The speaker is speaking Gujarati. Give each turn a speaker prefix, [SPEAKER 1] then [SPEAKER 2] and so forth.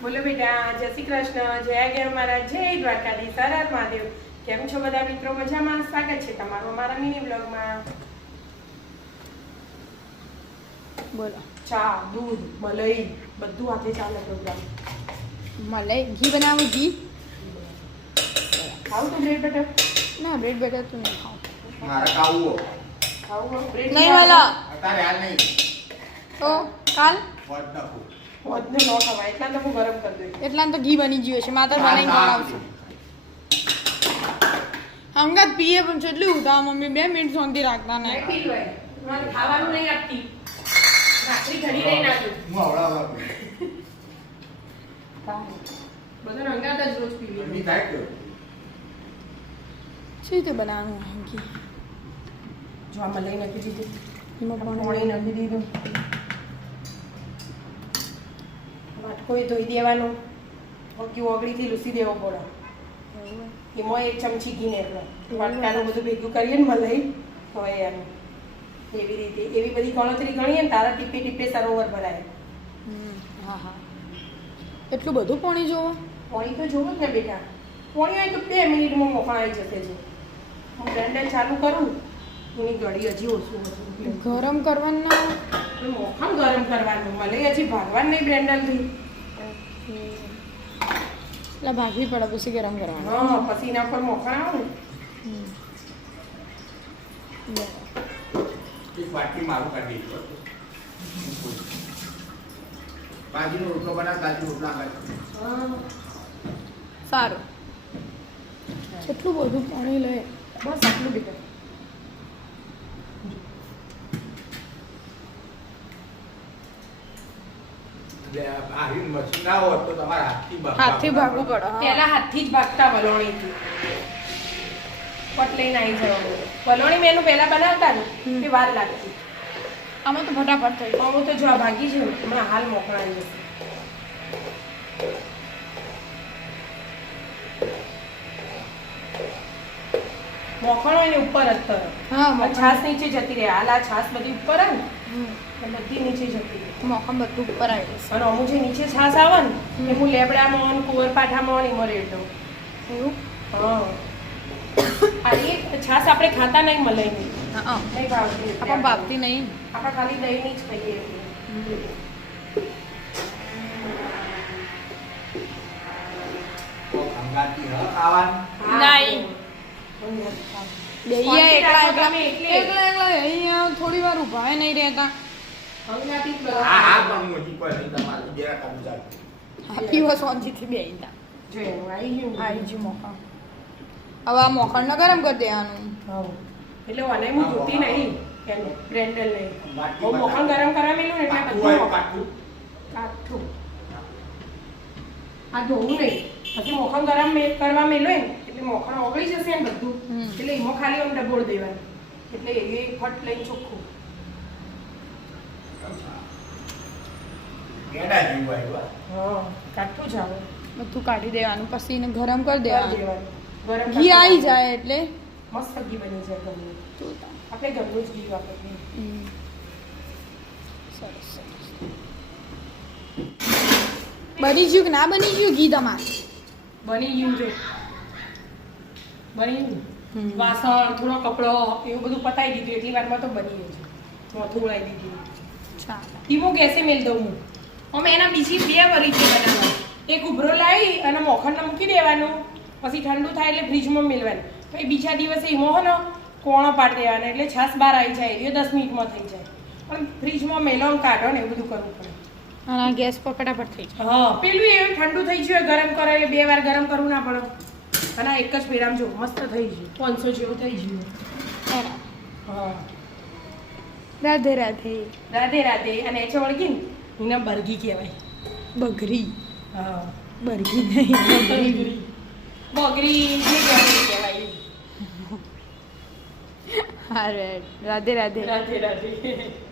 [SPEAKER 1] બોલો બેટા, જય શ્રી કૃષ્ણ, જય ગેર મહારાજ, જય દ્વારકાધીશ, હર હર મહાદેવ. કેમ છો બધા મિત્રો? મજામાં? સ્વાગત છે તમારું અમારા મિની બ્લોગમાં.
[SPEAKER 2] બોલો.
[SPEAKER 1] ચા, દૂધ, મલાઈ બધું હાથે ચાલે પ્રોગ્રામ.
[SPEAKER 2] મલાઈ ઘી બનાવું? ઘી
[SPEAKER 1] ખાવું તો બ્રેડ બટર?
[SPEAKER 2] ના, બ્રેડ બટર તો નહીં ખાવું.
[SPEAKER 3] મારે ખાવું
[SPEAKER 1] ખાવું બ્રેડ
[SPEAKER 2] નહીં વાલા
[SPEAKER 3] અત્યારે હાલ નહીં.
[SPEAKER 2] તો કાલ
[SPEAKER 3] વોટ નાખું.
[SPEAKER 1] વધને ન ખવાય એટલા તો હું ગરમ કરી દઉં.
[SPEAKER 2] એટલા તો ઘી બની ગયું છે. માતા બનાવીને ખવડાવશું. હંગાત પીએ પણ કેટલી ઉતા મમ્મી 2 મિનિટ શાંતિ રાખતા ને.
[SPEAKER 1] નહીં પીલું હોય. મને ખાવાનું નહીં આપતી. રાત્રી ઘડી રહી નાખું.
[SPEAKER 3] હું આવડા
[SPEAKER 1] બધા રંગાત જ રોજ પીવી.
[SPEAKER 3] ગરમી થાય કે
[SPEAKER 2] શું રીતે બનાવવાનું ઘી?
[SPEAKER 1] જો આ મલાઈ નાખી દીધું,
[SPEAKER 2] એમાં
[SPEAKER 1] પાણી નાખી દીધું, વાટકો એ ધોઈ દેવાનો, ઓગળી ઓગળીથી લૂસી દેવો પડે. એમાં 1 ચમચી ઘી નાખો. વાટકાનું બધું ભેગું કરીએ ને મલાઈ હોય એનું એવી રીતે એવી બધી ગણતરી ગણીએ ને તારા ટીપે ટીપે સરોવર ભરાય.
[SPEAKER 2] હા હા, એટલું બધું પાણી જોવો?
[SPEAKER 1] પાણી તો જોવું જ ને બેટા. પાણી હોય તો 2 મિનિટમાં મોકળા આવી જશે. જો હું બ્લેન્ડર ચાલુ કરું એની ગળી હજી ઓછું ઓછું
[SPEAKER 2] ગરમ કરવાના.
[SPEAKER 1] મોખણ ગરમ કરવાનું મળે હજી ભાગવાનું નહીં બ્લેન્ડરથી.
[SPEAKER 2] એટલે ભાગવી પડે પછી ગરમ કરવાનું.
[SPEAKER 1] હા, પછી એના પર મોખણ આવે ને.
[SPEAKER 3] એક વાટકી મારું કાઢી દો. બાજરીનો રોટલો બનાવ, બાજરી રોટલા ખાય.
[SPEAKER 2] સારું. કેટલું બધું પાણી લે?
[SPEAKER 1] બસ આટલું બેટા.
[SPEAKER 3] આરી મશીન ના હોત તો તમારા
[SPEAKER 2] હાથથી ભાગવું પડે.
[SPEAKER 1] પહેલા હાથથી જ ભાગતા વલોણીથી. પટ લઈને આવી જવાનું. વલોણી મેનું પહેલા બનાવતા ને તે વાર લાગતી.
[SPEAKER 2] આમાં તો ફટાફટ થઈ જાય.
[SPEAKER 1] હું તો જો આ ભાગી છે હમણાં હાલ મોકળા આવી જશે. મોખણ હોય ને ઉપર જ તરત.
[SPEAKER 2] હા,
[SPEAKER 1] આ છાશ નીચે જતી રહે. હાલ આ છાશ બધી ઉપર આવે ને બધી નીચે જતી રહે.
[SPEAKER 2] મોખમ બધું ઉપર આવી જશે.
[SPEAKER 1] અને અમુક જે નીચે છાશ આવે ને એ હું લેબડામાં કુંવરપાઠામાં એમાં રેડું.
[SPEAKER 2] એવું?
[SPEAKER 1] હા, આ એક છાશ આપણે ખાતા નહીં મલાઈની.
[SPEAKER 2] હા,
[SPEAKER 1] નહીં ભાવતી.
[SPEAKER 2] આપણે ભાવતી નહીં.
[SPEAKER 1] આપણે ખાલી દહીંની જ ખાઈએ.
[SPEAKER 3] અંગાતી હ ખાવાનું.
[SPEAKER 2] નહીં.
[SPEAKER 1] એકલા
[SPEAKER 2] એકલા અહીંયા થોડી વાર ઊભા નહીં રહેતા.
[SPEAKER 1] હંગાતી જ
[SPEAKER 3] હા હા, પણ મોટી કોઈ નહીં તમારે બે કામ ચાલે.
[SPEAKER 2] પીવા શાંતિથી બેહીતા.
[SPEAKER 1] જો એનું આવી ગયું ને.
[SPEAKER 2] આવી ગયું મોખણ. હવે આ મોખણને ગરમ કરી દેવાનું.
[SPEAKER 1] હા, એટલે ઓને હું ધોતી નહીં એને બ્રેન્ડલ નહીં. હું મોખણ ગરમ કરવા મેલું ને એટલે
[SPEAKER 3] પાટું
[SPEAKER 1] બધું
[SPEAKER 3] હોય, પાટું.
[SPEAKER 1] કાઠું. આ ધોવું નહીં. પછી મોખણ ગરમ કરવા મેલું ને એટલે મોખણ ઓગળી જશે ને બધું. એટલે એમાં ખાલી આમ ડબોળ દેવાનું. એટલે એ ફટ લઈને ચોખ્ખું.
[SPEAKER 3] ગેડા જેવું આવ્યું.
[SPEAKER 1] હા, કાઠું જ આવે.
[SPEAKER 2] બધું કાઢી દેવાનું પછી એને ગરમ કરી
[SPEAKER 1] કરી
[SPEAKER 2] દેવાનું.
[SPEAKER 1] દેવાનું. ગરમ
[SPEAKER 2] ઘી આવી
[SPEAKER 1] કરવાનું.
[SPEAKER 2] જાય એટલે
[SPEAKER 1] મસ્ત ઘી બની જાય ઘરનું. આપણે ઘરનું જ ઘી વાપરીએ.
[SPEAKER 2] સરસ સરસ. બની ગયું કે ના બની ગયું ઘી તમારે?
[SPEAKER 1] બની ગયું છે. બની ગયું. વાસણ, થોડો કપડો એવું બધું પતાવી દીધું. એટલી વારમાં તો બની ગયું છે. મોથું ઉડાવી દીધું.
[SPEAKER 2] ચાલો.
[SPEAKER 1] ધીમો ગેસે મેલ દઉં હું. અમે એના બીજી 2 વરી છે બનાવવા. એક ઉભરો લાવી અને મોખણને મૂકી દેવાનું. પછી ઠંડુ થાય એટલે ફ્રીજમાં મેલવાનું. પછી બીજા દિવસે એમાં હો ને કોણો પાડી દેવાનો એટલે છાશ બહાર આવી જાય. એ 10 મિનિટમાં થઈ જાય. પણ ફ્રીજમાં મેલો ને કાઢો ને એવું બધું કરવું પડે.
[SPEAKER 2] અને ગેસ પર ફટાફટ થઈ જાય.
[SPEAKER 1] હા, પેલું એવું ઠંડુ થઈ ગયું હોય, ગરમ કરો એટલે 2 વાર ગરમ કરવું ના પડે. અને આ એક જ ફેરામ જો મસ્ત થઈ ગયું. 500 જેવું થઈ ગયું.
[SPEAKER 2] બરાબર.
[SPEAKER 1] હા,
[SPEAKER 2] રાધે રાધે.
[SPEAKER 1] રાધે રાધે. અને એ વળગી ને એને બરગી કહેવાય.
[SPEAKER 2] બગરી.
[SPEAKER 1] હા,
[SPEAKER 2] બરગી નહીં, બગરી.
[SPEAKER 1] બગરી જે કહેવાય.
[SPEAKER 2] હા, રાધે રાધે.
[SPEAKER 1] રાધે રાધે.